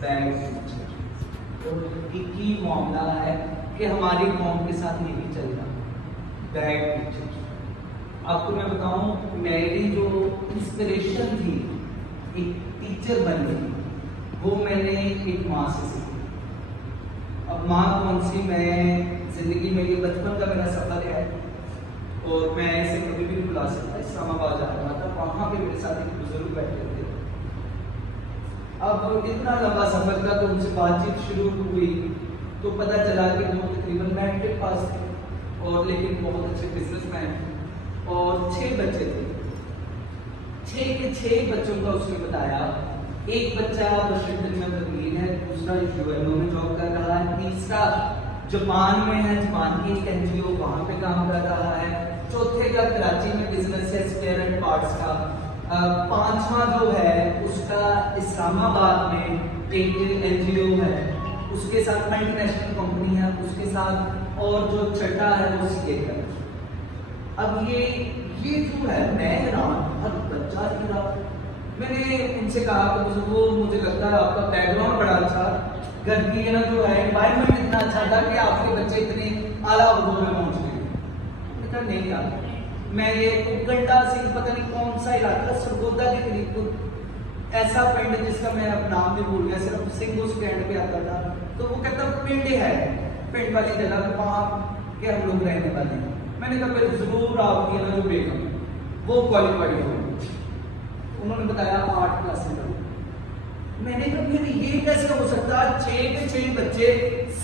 Bed teacher. اور ایک ہی معاملہ ہے کہ ہماری قوم کے ساتھ یہی چل رہا بیڈ ٹیچر. آپ کو میں بتاؤں میری جو انسپریشن تھی ایک ٹیچر بننے کی وہ میں نے ایک ماں سے سیکھی. اب ماں کون سی، میں زندگی میں یہ بچپن کا میرا سفر ہے اور میں اسے کبھی بھی نہیں بھلا سکتا. اسلام آباد جا رہا تھا، وہاں پہ میرے ساتھ ایک بزرگ بیٹھے تھے. اب اتنا لمبا سفر تھا تو ان سے بات چیت شروع ہوئی تو پتہ چلا کہ وہ تقریباً میٹرک پاس تھے اور لیکن بہت اچھے بزنس مین اور 6 بچے تھے. 6 کے 6 بچوں کا اس نے بتایا. ایک بچہ واشنگٹن میں وکیل ہے، دوسرا UNO میں جاب کر رہا ہے، تیسرا جاپان میں ہے، جاپان کی ایک NGO وہاں پہ کام کر رہا ہے، چوتھے کا کراچی میں بزنس ہے اسپیئر اینڈ پارٹس کا، 5واں جو ہے اس کا اسلام آباد میں ایک NGO ہے، اس کے ساتھ ملٹی نیشنل کمپنی ہے اس کے ساتھ، اور جو چھٹا ہے وہ CA کا. اب یہ جو ہے میں حیران، ہر بچہ حیران. میں نے ان سے کہا کہ وہ مجھے لگتا ہے آپ کا بیک گراؤنڈ بڑا اچھا، گھر کی نا جو ہے انوائرمنٹ اتنا اچھا تھا کہ آپ کے بچے اتنے اعلیٰ عہدوں میں پہنچ گئے. میں کہا نہیں یار، میں یہ گنڈا سنگھ پتہ نہیں کون سا علاقہ سرگودا کے قریب ایسا پنڈ جس کا میں اب نام بھی بھول گیا، صرف سنگھ اس کے اینڈ پہ آتا تھا. تو وہ کہتا پنڈ ہے، پنڈ والی جگہ پہ وہاں کے ہم لوگ رہنے والے ہیں. میں نے کہا پھر ضرور آپ کی نا جو بیگم وہ کوالیفائی ہو. انہوں نے بتایا 8 کلاس میں. میں نے کہا پھر یہ کیسے ہو سکتا؟ 6 کے 6 بچے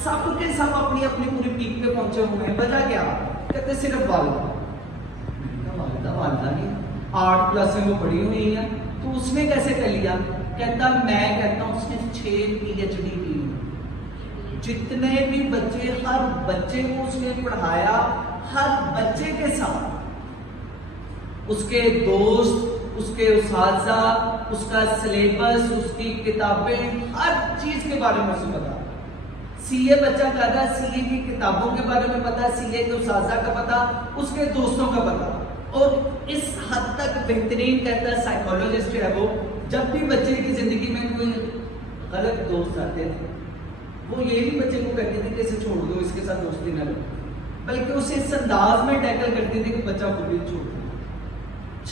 سب کے سب اپنی اپنی پوری پیک پہ پہنچے ہوئے ہیں، وجہ کیا؟ کہتے صرف والدہ نہیں. 8 کلاس میں وہ پڑھی ہوئی ہیں تو اس نے کیسے کر لیا؟ کہتا میں کہتا ہوں اس نے 6 PhD کی. جتنے بھی بچے، ہر بچے کو اس نے پڑھایا، ہر بچے کے ساتھ اس کے دوست، اس کے اساتذہ، اس کا سلیبس، اس کی کتابیں، ہر چیز کے بارے میں اسے پتا. CA بچہ کہتا ہے CA کی کتابوں کے بارے میں پتا، CA کے اساتذہ کا پتا، اس کے دوستوں کا پتا. اور اس حد تک بہترین کہتا ہے سائیکالوجسٹ ہے وہ، جب بھی بچے کی زندگی میں کوئی غلط دوست آتے تھے وہ یہ نہیں بچے کو کہتے تھے کہ اسے چھوڑ دو، اس کے ساتھ دوستی نہ لو، بلکہ اسے اس انداز میں ٹیکل کرتے تھے کہ بچہ کو بھی چھوڑ دو.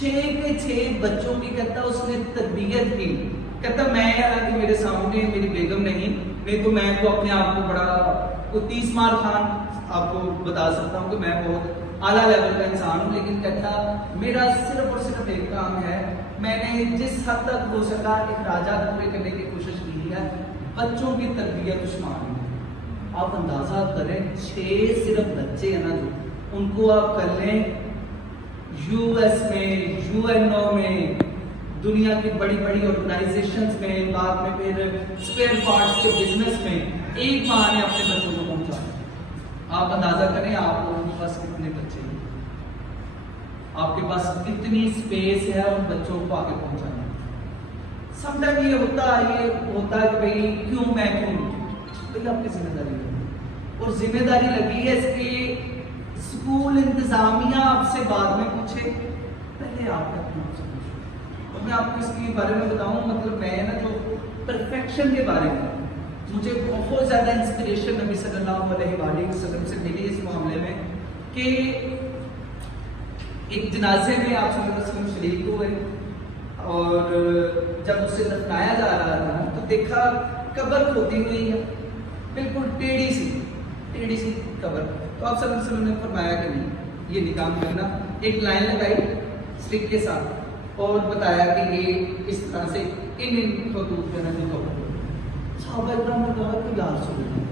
6 کے 6 بچوں کی کہتا اس نے تربیت کی. کہتا میں حالانکہ میرے سامنے میری بیگم نہیں تو میں تو اپنے آپ کو بڑا 30 مار خان آپ کو بتا سکتا ہوں کہ میں بہت اعلیٰ لیول کا انسان ہوں، لیکن کہتا میرا صرف اور صرف ایک کام ہے، میں نے جس حد تک ہو سکا اخراجات پورے کرنے کی کوشش کی ہے، بچوں کی تربیت عثمان. آپ اندازہ کریں 6 صرف بچے ہیں نا جو ان کو آپ کر لیں US میں، UNO میں، دنیا کی بڑی بڑی آرگنائزیشنز میں، بعد میں پھر اسپیئر پارٹس کے بزنس میں، ایک ماں نے اپنے بچوں کو پہنچا. آپ اندازہ کریں آپ لوگوں کے پاس کتنے بچے ہیں، آپ کے پاس کتنی اسپیس ہے ان بچوں کو آگے پہنچانا. سم ٹائم یہ ہوتا ہے کہ بھائی کیوں میں بھائی آپ کی ذمہ داری ہے، اور ذمہ داری لگی ہے اس کی اسکول انتظامیہ آپ سے بعد میں پوچھے، پہلے آپ کا کیوں سے پوچھو. اور میں آپ کو اس کے بارے میں بتاؤں، مطلب میں نا جو پرفیکشن کے بارے میں مجھے بہت زیادہ انسپریشن نبی صلی اللہ علیہ وسلم سے ملی اس معاملے میں کہ ایک جنازے میں آپ صلی اللہ علیہ وسلم شریک ہوئے اور جب اسے دفنایا جا رہا تھا تو دیکھا قبر کھودی ہوئی ہے، بالکل ٹیڑھی سی قبر. تو آپ صلی اللہ علیہ وسلم نے فرمایا کہ نہیں یہ نہیں کام کرنا. ایک لائن لگائی اسٹک کے ساتھ اور بتایا کہ یہ اس طرح سے ان خطوط پہ نہ. صحابہ کرام نے کہا کہ یا رسول اللہ